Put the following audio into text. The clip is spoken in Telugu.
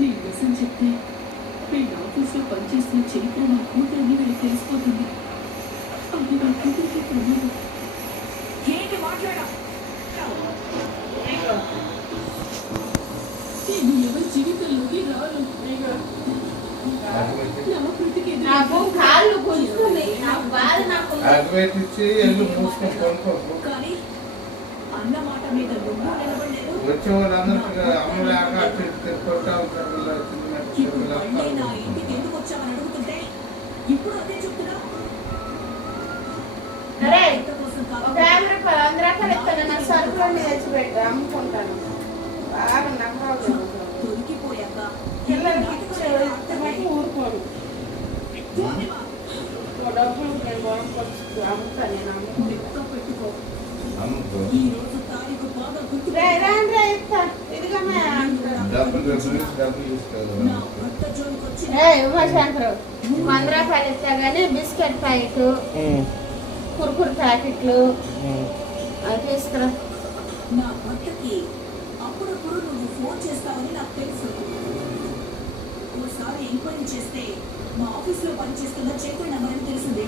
నేను నిజం చెప్తే వీళ్ళ ఆఫీస్లో పనిచేస్తున్న చరిత్ర నా కూతురని వీళ్ళకి తెలిసిపోతుంది. అది నా కూతురికి ప్రమాదం. ఏంటి మాట్లాడా? నేను ఎవరి జీవితంలోకి రాను. నాకు కాళ్ళు గుంజుతున్నాయి. కానీ అన్న మాట మీద వచ్చే వాళ్ళందరికీ అమ్మలేక తిరుగుతూ ఉంటారు. నా ఇంటికి ఎందుకు వచ్చామని అడుగుతుంటే ఇప్పుడు అదే చెప్తున్నా. అరే ఒక 50 రూపాయలు 100 రూపాయలు ఇస్తాను. నాకు సరుకులన్నీ తెచ్చిపెట్టి అమ్ముకుంటాను. బాగా నమ్మకం దొరికిపోయాక పిల్లలకి ఇచ్చేవాళ్ళు ఊరుకోను. డబ్బులు నేను కొనుక్కొచ్చు అమ్ముతాను. నేను అమ్ముకుంటా పెట్టుకో. ఈ రోజు తారీఖు బాగా గుర్తు. ఉమాశంకర్ 100 రూపాయలు ఇస్తా కానీ బిస్కెట్ ప్యాకెట్ కుర్కుర్ ప్యాకెట్లు అవి తీసుకురా. నా భర్తకి అప్పుడప్పుడు నువ్వు ఫోన్ చేస్తావని నాకు తెలుసు. ఓసారి ఎంక్వైరీ చేస్తే మా ఆఫీస్లో పనిచేస్తున్న చైతన్య నెంబర్ అని తెలిసింది.